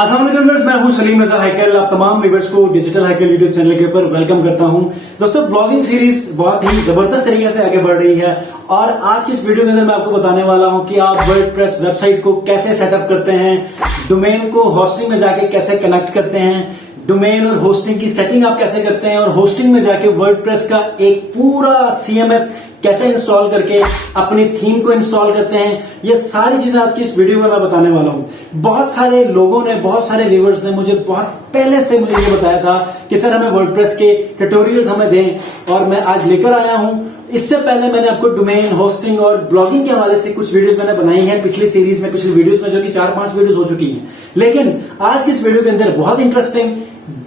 अस्सलाम वालेकुम व्यूअर्स, मैं हूं सलीम रजा हैकल। आप तमाम व्यूअर्स को डिजिटल हैकल यूट्यूब चैनल के ऊपर वेलकम करता हूं। दोस्तों, ब्लॉगिंग सीरीज बहुत ही जबरदस्त तरीके से आगे बढ़ रही है और आज की इस वीडियो के अंदर मैं आपको बताने वाला हूं कि आप वर्डप्रेस वेबसाइट को कैसे सेटअप करते हैं, डोमेन को होस्टिंग में जाके कैसे कनेक्ट करते हैं, डोमेन और होस्टिंग की सेटिंग आप कैसे करते हैं और होस्टिंग में जाके वर्डप्रेस का एक पूरा सीएमएस कैसे इंस्टॉल करके अपनी थीम को इंस्टॉल करते हैं। ये सारी चीजें आज की इस वीडियो में मैं बताने वाला हूं। बहुत सारे लोगों ने, बहुत सारे व्यूअर्स ने मुझे बहुत पहले से मुझे ये बताया था कि सर हमें वर्डप्रेस के ट्यूटोरियल्स हमें दें और मैं आज लेकर आया हूं। इससे पहले मैंने आपको डोमेन, होस्टिंग और ब्लॉगिंग के हवाले से कुछ वीडियोस मैंने बनाई हैं पिछली सीरीज में, पिछली वीडियोस में, जो कि 4-5 वीडियोस हो चुकी हैं। लेकिन आज की इस वीडियो के अंदर बहुत इंटरेस्टिंग,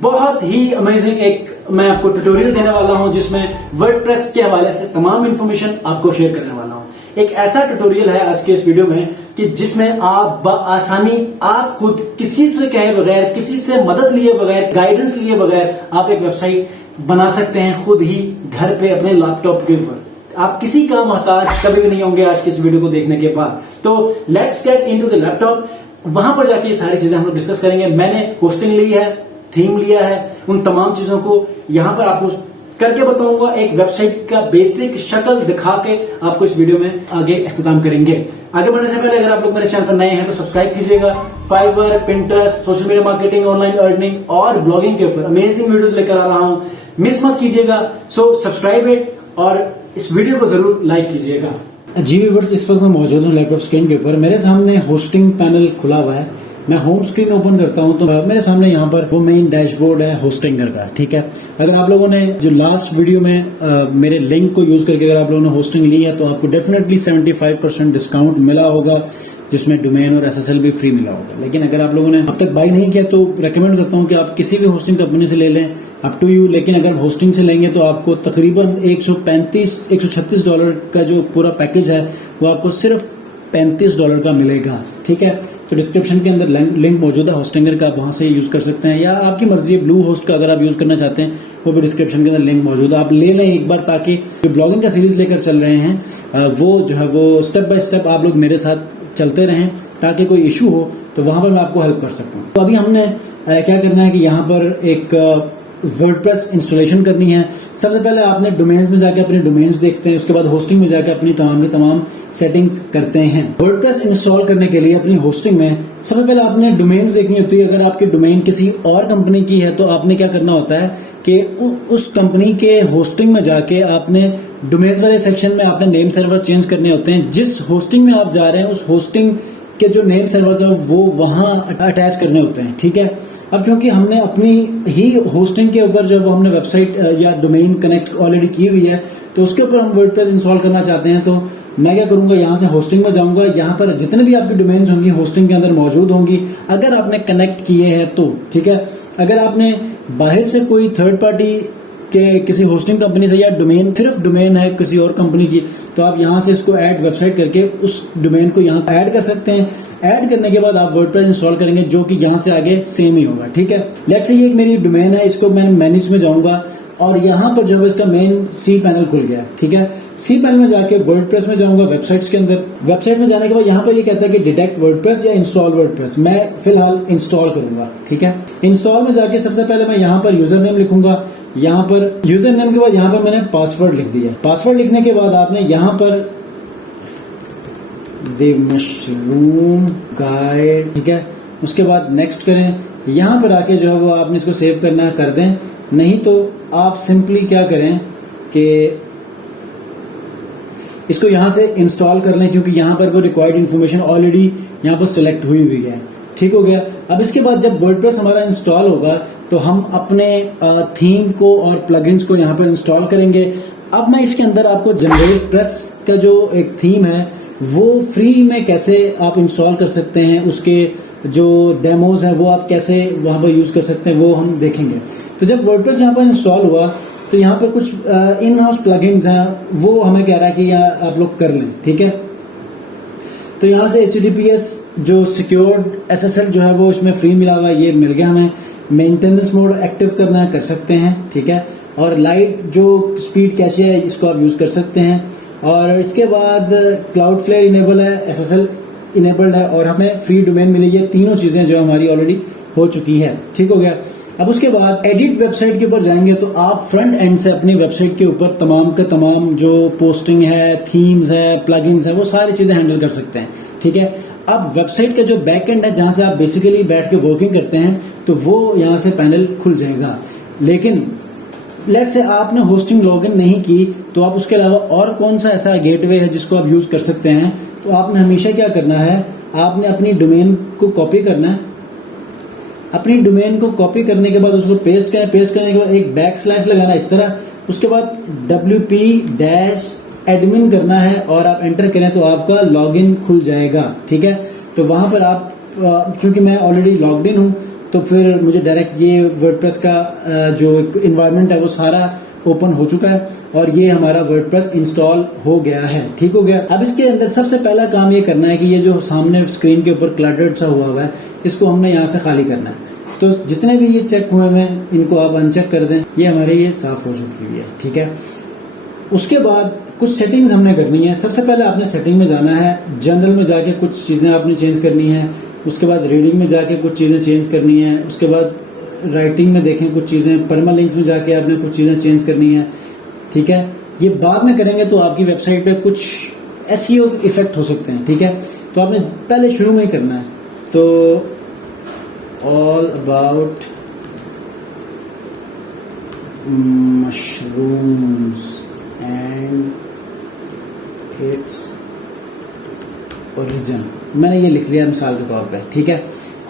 बहुत ही अमेजिंग एक मैं आपको ट्यूटोरियल देने वाला हूं जिसमें वर्डप्रेस के हवाले से तमाम इंफॉर्मेशन आपको शेयर करने वाला हूं। एक ऐसा ट्यूटोरियल है आज के इस वीडियो में कि जिसमें आप बआसानी, आप खुद किसी से कहे बगैर, किसी से मदद लिए बगैर, गाइडेंस लिए बगैर आप एक वेबसाइट बना सकते हैं खुद ही घर पे अपने लैपटॉप के ऊपर। आप किसी का मोहताज कभी भी नहीं होंगे आज की इस वीडियो को देखने के बाद। तो let's get into the laptop. वहां पर जाके ये सारी चीजें हम लोग डिस्कस करेंगे। मैंने होस्टिंग ली है, थीम लिया है, उन तमाम चीजों को यहां पर आपको करके बताऊंगा। एक वेबसाइट का बेसिक शक्ल दिखा के आपको इस वीडियो में आगे इख्तिताम करेंगे। आगे बढ़ने से पहले अगर आप लोग मेरे चैनल पर नए हैं तो सब्सक्राइब कीजिएगा। Fiverr, Pinterest, social media marketing, online earning और ब्लॉगिंग के ऊपर अमेजिंग वीडियोस लेकर आ रहा हूं, मिस मत कीजिएगा। सो सब्सक्राइब इट और इस वीडियो को जरूर लाइक कीजिएगा। जी व्यूअर्स, इस वक्त मैं मौजूद हूँ लैपटॉप स्क्रीन के ऊपर। मेरे सामने होस्टिंग पैनल खुला हुआ है। मैं होम स्क्रीन ओपन करता हूं तो मेरे सामने यहाँ पर वो मेन डैशबोर्ड है होस्टिंगर का। ठीक है, अगर आप लोगों ने जो लास्ट वीडियो में मेरे लिंक को यूज करके अगर आप लोगों ने होस्टिंग ली है तो आपको डेफिनेटली 75% डिस्काउंट मिला होगा, जिसमें डोमेन और एसएसएल भी फ्री मिला होगा। लेकिन अगर आप लोगों ने अब तक बाय नहीं किया तो रेकमेंड करता हूं कि आप किसी भी होस्टिंग कंपनी से ले लें, अप टू यू। लेकिन अगर होस्टिंग से लेंगे तो आपको तकरीबन $136 का जो पूरा पैकेज है वो आपको सिर्फ $35 का मिलेगा। ठीक है, तो डिस्क्रिप्शन के अंदर लिंक मौजूद है होस्टिंगर का, आप वहां से यूज कर सकते हैं, या आपकी मर्जी है ब्लू होस्ट का अगर आप यूज करना चाहते हैं वो भी डिस्क्रिप्शन के अंदर लिंक मौजूद है। आप ले लें एक बार, ताकि जो ब्लॉगिंग का सीरीज लेकर चल रहे हैं वो जो है वो स्टेप बाय स्टेप आप लोग मेरे साथ चलते रहें, ताकि कोई इशू हो तो वहां पर मैं आपको हेल्प कर सकता हूँ। तो अभी हमने क्या करना है कि यहाँ पर एक वर्डप्रेस इंस्टॉलेशन करनी है। सबसे पहले आपने डोमेन्स में जाके अपने डोमेन्स देखते हैं, उसके बाद होस्टिंग में जाके अपनी तमाम की तमाम सेटिंग्स करते हैं। वर्डप्रेस इंस्टॉल करने के लिए अपनी होस्टिंग में सबसे पहले आपने डोमेन्स देखनी होती है। अगर आपकी डोमेन किसी और कंपनी की है तो आपने क्या करना होता है कि उस कंपनी के होस्टिंग में जाके आपने डोमेन वाले सेक्शन में आपने नेम सर्वर चेंज करने होते हैं। जिस होस्टिंग में आप जा रहे हैं उस होस्टिंग के जो नेम सर्वर्स है वो वहां अटैच करने होते हैं। ठीक है, अब क्योंकि हमने अपनी ही होस्टिंग के ऊपर जो हमने वेबसाइट या डोमेन कनेक्ट ऑलरेडी की हुई है तो उसके ऊपर हम वर्डप्रेस इंस्टॉल करना चाहते हैं, तो मैं क्या करूंगा, यहाँ से होस्टिंग में जाऊंगा। यहाँ पर जितने भी आपकी डोमेन्स होंगी होस्टिंग के अंदर मौजूद होंगी अगर आपने कनेक्ट किए हैं तो। ठीक है, अगर आपने बाहर से कोई थर्ड पार्टी के किसी होस्टिंग कंपनी से या डोमेन सिर्फ डोमेन है किसी और कंपनी की तो आप यहाँ से इसको ऐड वेबसाइट करके उस डोमेन को यहाँ ऐड कर सकते हैं। ऐड करने के बाद आप वर्डप्रेस इंस्टॉल करेंगे जो कि यहाँ से आगे सेम ही होगा। ठीक है, लेट्स से ये एक मेरी डोमेन है, इसको मैं मैनेज में जाऊंगा और यहाँ पर जो है इसका मेन सी पैनल खुल गया। ठीक है, सी पैनल में जाके वर्डप्रेस में जाऊंगा, वेबसाइट्स के अंदर। वेबसाइट में जाने के बाद यहाँ पर ये कहता है कि डिटेक्ट वर्डप्रेस या इंस्टॉल वर्डप्रेस। मैं फिलहाल इंस्टॉल करूंगा। ठीक है, इंस्टॉल में जाके सबसे पहले मैं यहाँ पर यूजर नेम लिखूंगा। यहाँ पर यूजर नेम के बाद यहाँ पर मैंने पासवर्ड लिख दिया। पासवर्ड लिखने के बाद आपने यहाँ पर द मशरूम गाइड, ठीक है, उसके बाद नेक्स्ट करें। यहाँ पर आके जो है वो आपने इसको सेव करना है, कर दें। नहीं तो आप सिंपली क्या करें कि इसको यहाँ से इंस्टॉल कर लें, क्योंकि यहाँ पर वो रिक्वायर्ड इन्फॉर्मेशन ऑलरेडी यहाँ पर सिलेक्ट हुई हुई है। ठीक हो गया। अब इसके बाद जब वर्डप्रेस हमारा इंस्टॉल होगा तो हम अपने थीम को और प्लगइन्स को यहाँ पर इंस्टॉल करेंगे। अब मैं इसके अंदर आपको जनरेट प्रेस का जो एक थीम है वो फ्री में कैसे आप इंस्टॉल कर सकते हैं, उसके जो डेमोज हैं वो आप कैसे वहां पर यूज कर सकते हैं वो हम देखेंगे। तो जब वर्डप्रेस यहाँ पर इंस्टॉल हुआ तो यहाँ पर कुछ इन हाउस प्लगइन्स हैं वो हमें कह रहा है कि आप लोग कर लें। ठीक है, तो यहाँ से HTTPS जो सिक्योर्ड SSL जो है वो इसमें फ्री मिला हुआ है, ये मिल गया हमें। मेंटेनेंस मोड एक्टिव करना है, कर सकते हैं। ठीक है, और लाइट जो स्पीड कैशे है इसको आप यूज कर सकते हैं। और इसके बाद क्लाउडफ्लेयर इनेबल है, SSL इनेबल्ड है और हमें फ्री डोमेन मिली है। तीनों चीजें जो हमारी ऑलरेडी हो चुकी है। ठीक हो गया। अब उसके बाद एडिट वेबसाइट के ऊपर जाएंगे तो आप फ्रंट एंड से अपनी वेबसाइट के ऊपर तमाम का तमाम जो पोस्टिंग है, थीम्स है, प्लगइन्स है, वो सारी चीजें हैंडल कर सकते हैं। ठीक है। अब वेबसाइट का जो बैक एंड है, जहां से आप बेसिकली बैठ के वर्किंग करते हैं, तो वो यहां से पैनल खुल जाएगा। लेकिन लेट से आपने होस्टिंग लॉगिन नहीं की, तो आप उसके अलावा और कौन सा ऐसा गेटवे है जिसको आप यूज कर सकते हैं। तो आपने हमेशा क्या करना है, आपने अपनी डोमेन को कॉपी करना है। अपनी डोमेन को कॉपी करने के बाद उसको पेस्ट करें। पेस्ट करने के बाद एक बैक स्लैश लगाना इस तरह, उसके बाद wp-admin करना है और आप एंटर करें तो आपका लॉगिन खुल जाएगा। ठीक है। तो वहां पर आप, क्योंकि मैं ऑलरेडी लॉग्ड इन हूं, तो फिर मुझे डायरेक्ट ये वर्डप्रेस का जो इन्वायरमेंट है वो सारा ओपन हो चुका है और ये हमारा वर्डप्रेस इंस्टॉल हो गया है। ठीक हो गया। अब इसके अंदर सबसे पहला काम ये करना है कि ये जो सामने स्क्रीन के ऊपर क्लटर्ड सा हुआ है, इसको हमने यहाँ से खाली करना है। तो जितने भी ये चेक हुए हैं इनको आप अनचेक कर दें। ये हमारे ये साफ हो चुकी हुई है। ठीक है। उसके बाद कुछ सेटिंग्स हमने करनी है। सबसे पहले आपने सेटिंग में जाना है, जनरल में जाके कुछ चीजें आपने चेंज करनी है। उसके बाद रीडिंग में जाके कुछ चीजें चेंज करनी है। उसके बाद राइटिंग में देखें कुछ चीजें, परमालिंक्स में जाके आपने कुछ चीजें चेंज करनी है। ठीक है। ये बाद में करेंगे तो आपकी वेबसाइट पे कुछ एसईओ इफेक्ट हो सकते हैं। ठीक है। तो आपने पहले शुरू में ही करना है। तो all about mushrooms and its origin, मैंने ये लिख लिया मिसाल के तौर पे। ठीक है।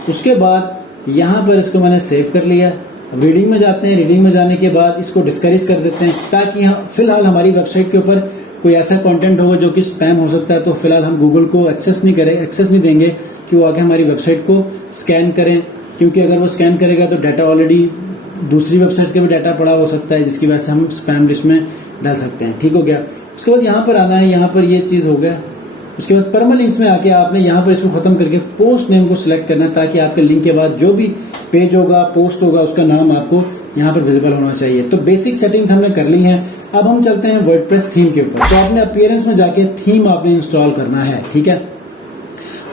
उसके बाद यहां पर इसको मैंने सेव कर लिया। रीडिंग में जाते हैं। रीडिंग में जाने के बाद इसको डिस्करेज कर देते हैं, ताकि फिलहाल हमारी वेबसाइट के ऊपर कोई ऐसा कंटेंट होगा जो कि स्पैम हो सकता है। तो फिलहाल हम गूगल को एक्सेस नहीं देंगे कि वो आके हमारी वेबसाइट को स्कैन करें, क्योंकि अगर वो स्कैन करेगा तो डाटा ऑलरेडी दूसरी वेबसाइट के भी डाटा पड़ा हो सकता है, जिसकी वजह से हम स्पैम लिस्ट में डाल सकते हैं। ठीक हो गया। उसके बाद यहाँ पर आना है। यहाँ पर ये चीज हो गया। उसके बाद परमालिंक्स में आके आपने यहाँ पर इसको खत्म करके पोस्ट नेम को सिलेक्ट करना है, ताकि आपके लिंक के बाद जो भी पेज होगा, पोस्ट होगा, उसका नाम आपको यहाँ पर विजिबल होना चाहिए। तो बेसिक सेटिंग्स हमने कर ली हैं। अब हम चलते हैं वर्डप्रेस थीम के ऊपर। तो आपने अपीयरेंस में जाके थीम आपने इंस्टॉल करना है। ठीक है।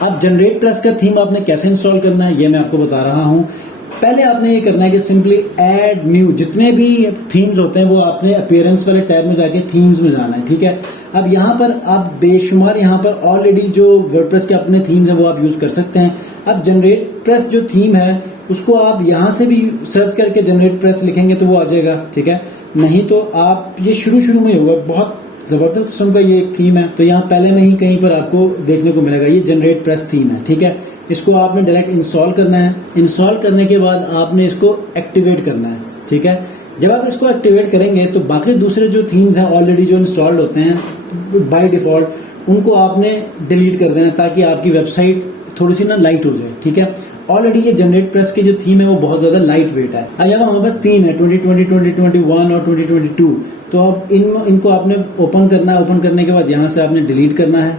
अब जनरेट प्रेस का थीम आपने कैसे इंस्टॉल करना है ये मैं आपको बता रहा हूं। पहले आपने ये करना है कि सिंपली ऐड न्यू, जितने भी थीम्स होते हैं वो आपने अपीयरेंस वाले टैब में जाके थीम्स में जाना है। ठीक है। अब यहाँ पर आप बेशुमार यहाँ पर ऑलरेडी जो वर्डप्रेस के अपने थीम्स हैं वो आप यूज कर सकते हैं। अब जनरेट प्रेस जो थीम है उसको आप यहाँ से भी सर्च करके जनरेट प्रेस लिखेंगे तो वो आ जाएगा। ठीक है। नहीं तो आप ये शुरू में होगा, बहुत जबरदस्त किस्म का ये एक थीम है। तो यहाँ पहले में ही कहीं पर आपको देखने को मिलेगा, ये जनरेट प्रेस थीम है। ठीक है। इसको आपने डायरेक्ट इंस्टॉल करना है। इंस्टॉल करने के बाद आपने इसको एक्टिवेट करना है। ठीक है। जब आप इसको एक्टिवेट करेंगे तो बाकी दूसरे जो थीम्स हैं ऑलरेडी जो इंस्टॉल्ड होते हैं बाय डिफॉल्ट, उनको आपने डिलीट कर देना, ताकि आपकी वेबसाइट थोड़ी सी ना लाइट हो जाए। ठीक है। ऑलरेडी ये जनरेट प्रेस की जो थीम है वो बहुत ज्यादा लाइट वेट है। अब यहाँ हमारे पास 3 है, 2020, 2021 और 2022। तो अब इनको आपने ओपन करना है। ओपन करने के बाद यहाँ से आपने डिलीट करना है।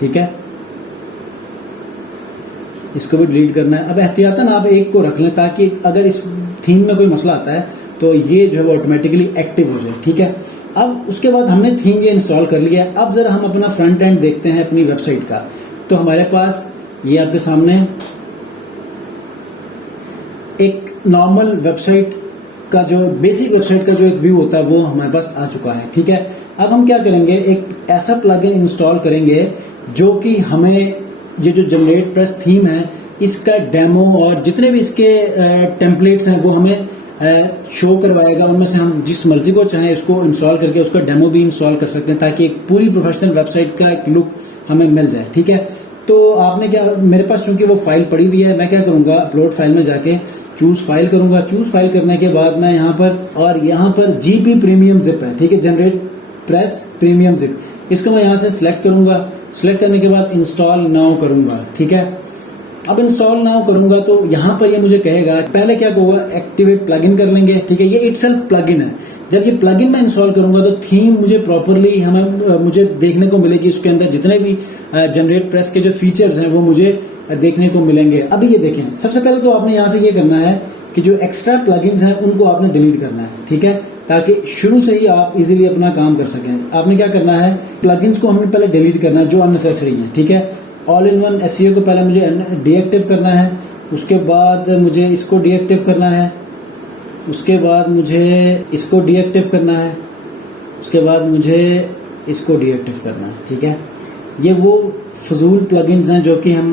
ठीक है। इसको भी डिलीट करना है। अब एहतियातन आप एक को रख लें, ताकि अगर इस थीम में कोई मसला आता है तो ये जो है वो ऑटोमेटिकली एक्टिव हो जाए। ठीक है। अब उसके बाद हमने थीम ये इंस्टॉल कर लिया है। अब जरा हम अपना फ्रंट एंड देखते हैं अपनी वेबसाइट का। तो हमारे पास ये आपके सामने एक नॉर्मल वेबसाइट का जो बेसिक वेबसाइट का जो एक व्यू होता है वो हमारे पास आ चुका है। ठीक है। अब हम क्या करेंगे, एक ऐसा प्लगइन इंस्टॉल करेंगे जो कि हमें ये जो जनरेट प्रेस थीम है इसका डेमो और जितने भी इसके टेम्पलेट्स हैं वो हमें शो करवाएगा। उनमें से हम जिस मर्जी को चाहें इसको इंस्टॉल करके उसका डेमो भी इंस्टॉल कर सकते हैं, ताकि एक पूरी प्रोफेशनल वेबसाइट का एक लुक हमें मिल जाए। ठीक है। तो आपने क्या, मेरे पास चूंकि वो फाइल पड़ी हुई है, मैं क्या करूंगा, अपलोड फाइल में जाके चूज फाइल करूंगा। चूज फाइल करने के बाद मैं यहाँ पर जीपी प्रीमियम जिप है। ठीक है। जनरेट प्रेस प्रीमियम जिप, इसको मैं यहाँ से सिलेक्ट करूंगा। सिलेक्ट करने के बाद इंस्टॉल नाउ करूंगा। ठीक है। अब इंस्टॉल नाउ करूंगा तो यहाँ पर ये मुझे कहेगा, पहले क्या होगा, एक्टिवेट प्लगइन कर लेंगे। ठीक है। ये इटसेल्फ प्लगइन है। जब ये प्लगइन मैं इंस्टॉल करूंगा तो थीम मुझे प्रॉपरली मुझे देखने को मिलेगी। उसके अंदर जितने भी जनरेट प्रेस के जो फीचर्स हैं वो मुझे देखने को मिलेंगे। अभी ये देखें, सबसे पहले तो आपने यहाँ से ये करना है कि जो एक्स्ट्रा प्लगइन्स हैं उनको आपने डिलीट करना है। ठीक है। ताकि शुरू से ही आप इजीली अपना काम कर सकें। आपने क्या करना है, प्लगइन्स को हमें पहले डिलीट करना है जो अननेसेसरी है। ठीक है। ऑल इन वन एसईओ को पहले मुझे डीएक्टिव करना है। उसके बाद मुझे इसको डीएक्टिव करना है, उसके बाद मुझे इसको डीएक्टिव करना है, उसके बाद मुझे इसको डीएक्टिव करना है। ठीक है, ये वो फजूल प्लगइन्स हैं जो कि हम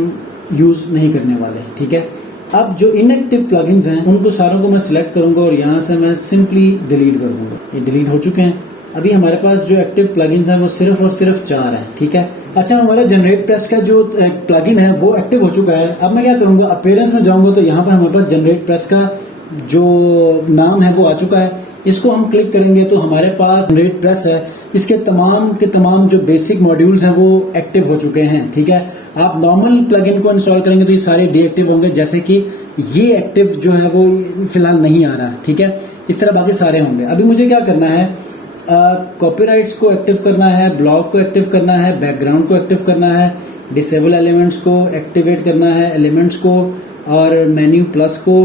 यूज नहीं करने वाले। ठीक है, अब जो इनएक्टिव प्लगइन्स हैं उनको सारों को मैं सिलेक्ट करूंगा और यहाँ से मैं सिंपली डिलीट कर दूंगा। ये डिलीट हो चुके हैं। अभी हमारे पास जो एक्टिव प्लगइन्स हैं वो सिर्फ और सिर्फ 4 हैं। ठीक है, अच्छा, हमारा जनरेट प्रेस का जो प्लगइन है वो एक्टिव हो चुका है। अब मैं क्या करूंगा, अपीयरेंस में जाऊंगा तो यहाँ पर हमारे पास जनरेट प्रेस का जो नाम है वो आ चुका है। इसको हम क्लिक करेंगे तो हमारे पास जनरेट प्रेस है, इसके तमाम के तमाम जो बेसिक मॉड्यूल्स हैं वो एक्टिव हो चुके हैं। ठीक है, आप नॉर्मल प्लगइन को इंस्टॉल करेंगे तो ये सारे डीएक्टिव होंगे, जैसे कि ये एक्टिव जो है वो फिलहाल नहीं आ रहा। ठीक है, इस तरह बाकी सारे होंगे। अभी मुझे क्या करना है, कॉपीराइट्स को एक्टिव करना है, ब्लॉग को एक्टिव करना है, बैकग्राउंड को एक्टिव करना है, डिसेबल एलिमेंट्स को एक्टिवेट करना है, एलिमेंट्स को और मेन्यू प्लस को,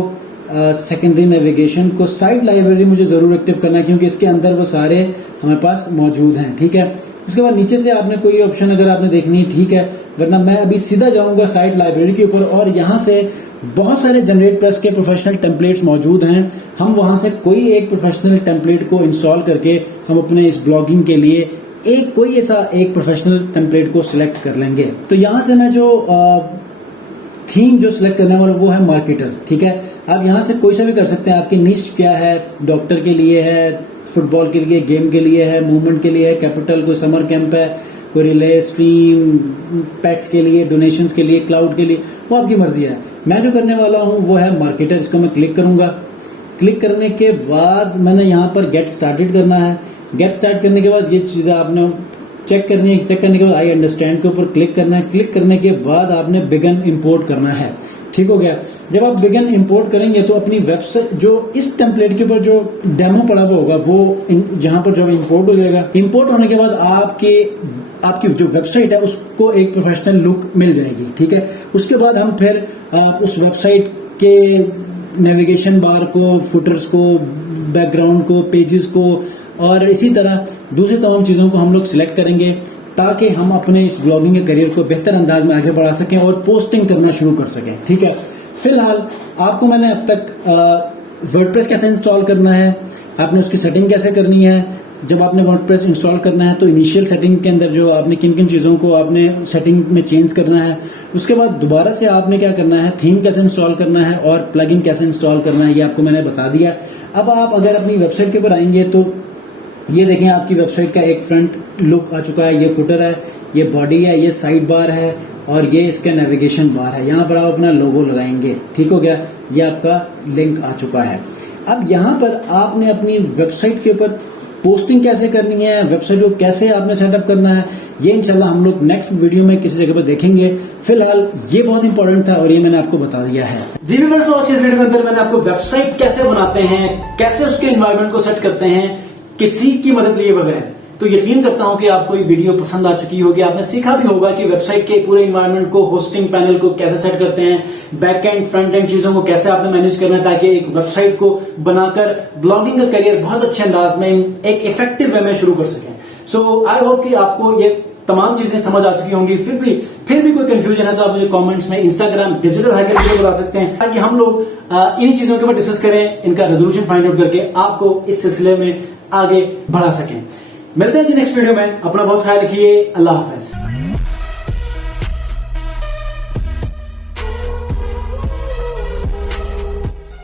सेकेंडरी नेविगेशन को, साइट लाइब्रेरी मुझे जरूर एक्टिव करना है क्योंकि इसके अंदर वो सारे हमारे पास मौजूद हैं। ठीक है, उसके बाद नीचे से आपने कोई ऑप्शन अगर आपने देखनी है ठीक है, वरना मैं अभी सीधा जाऊंगा साइट लाइब्रेरी के ऊपर और यहाँ से बहुत सारे जनरेट प्रेस के प्रोफेशनल टेम्पलेट्स मौजूद हैं। हम वहां से कोई एक प्रोफेशनल टेम्पलेट को इंस्टॉल करके हम अपने इस ब्लॉगिंग के लिए कोई ऐसा एक प्रोफेशनल टेम्पलेट को सिलेक्ट कर लेंगे। तो यहाँ से मैं जो थीम जो सिलेक्ट करने वाला वो है मार्केटर। ठीक है, आप यहाँ से कोई सा भी कर सकते हैं। आपकी निश क्या है, डॉक्टर के लिए है, फुटबॉल के लिए, गेम के लिए है, मूवमेंट के लिए है, कैपिटल, कोई समर कैंप है, कोई रिले स्ट्रीम, पैक्स के लिए, डोनेशंस के लिए, क्लाउड के लिए, वो आपकी मर्जी है। मैं जो करने वाला हूँ वो है मार्केटर। इसको मैं क्लिक करूंगा। क्लिक करने के बाद मैंने यहाँ पर गेट स्टार्टेड करना है। गेट स्टार्ट करने के बाद ये चीजें आपने चेक करनी है। चेक करने के बाद आई अंडरस्टैंड के ऊपर क्लिक करना है। क्लिक करने के बाद आपने बिगन इंपोर्ट करना है। ठीक हो गया। जब आप बिगन इंपोर्ट करेंगे तो अपनी वेबसाइट जो इस टेम्पलेट के ऊपर जो डेमो पड़ा हुआ होगा वो जहां पर जब इंपोर्ट हो जाएगा, इंपोर्ट होने के बाद आपकी जो वेबसाइट है उसको एक प्रोफेशनल लुक मिल जाएगी। ठीक है, उसके बाद हम फिर उस वेबसाइट के नेविगेशन बार को, फुटर्स को, बैकग्राउंड को, पेजेस को और इसी तरह दूसरी तमाम चीजों को हम लोग सिलेक्ट करेंगे ताकि हम अपने इस ब्लॉगिंग के करियर को बेहतर अंदाज में आगे बढ़ा सकें और पोस्टिंग करना शुरू कर सकें। ठीक है, फिलहाल आपको मैंने अब तक वर्डप्रेस कैसे इंस्टॉल करना है, आपने उसकी सेटिंग कैसे करनी है, जब आपने वर्डप्रेस इंस्टॉल करना है तो इनिशियल सेटिंग के अंदर जो आपने किन किन चीजों को आपने सेटिंग में चेंज करना है, उसके बाद दोबारा से आपने क्या करना है, थीम कैसे इंस्टॉल करना है और प्लगइन कैसे इंस्टॉल करना है, ये आपको मैंने बता दिया। अब आप अगर अपनी वेबसाइट के ऊपर आएंगे तो ये देखें आपकी वेबसाइट का एक फ्रंट लुक आ चुका है। ये फुटर है, ये बॉडी है, ये साइड बार है और ये इसका नेविगेशन बार है। यहाँ पर आप अपना लोगो लगाएंगे। ठीक हो गया, ये आपका लिंक आ चुका है। अब यहाँ पर आपने अपनी वेबसाइट के ऊपर पोस्टिंग कैसे करनी है, वेबसाइट को कैसे आपने सेटअप करना है, ये इंशाल्लाह हम लोग नेक्स्ट वीडियो में किसी जगह पर देखेंगे। फिलहाल ये बहुत इंपॉर्टेंट था और ये मैंने आपको बता दिया है। जी व्यूअर्स, आज के वीडियो के अंदर मैंने आपको वेबसाइट कैसे बनाते हैं, कैसे उसके एनवायरनमेंट को सेट करते हैं किसी की मदद लिए बगैर, तो यकीन करता हूं कि आपको ये वीडियो पसंद आ चुकी होगी। आपने सीखा भी होगा कि वेबसाइट के पूरे एनवायरनमेंट को, होस्टिंग पैनल को कैसे सेट करते हैं, बैक एंड फ्रंट एंड चीजों को कैसे आपने मैनेज करना है ताकि एक वेबसाइट को बनाकर ब्लॉगिंग का करियर बहुत अच्छे अंदाज में, एक इफेक्टिव वे में शुरू कर सकें। सो आई होप कि आपको ये तमाम चीजें समझ आ चुकी होंगी। फिर भी कोई कंफ्यूजन है तो आप मुझे कमेंट्स में इंस्टाग्राम डिजिटल हैकर पे बता सकते हैं ताकि हम लोग इन्हीं चीजों के ऊपर डिस्कस करें, इनका रेजोल्यूशन फाइंड आउट करके आपको इस सिलसिले में आगे बढ़ा सकें। मिलते हैं जी नेक्स्ट वीडियो में। अपना बहुत ख्याल रखिए। अल्लाह हाफिज।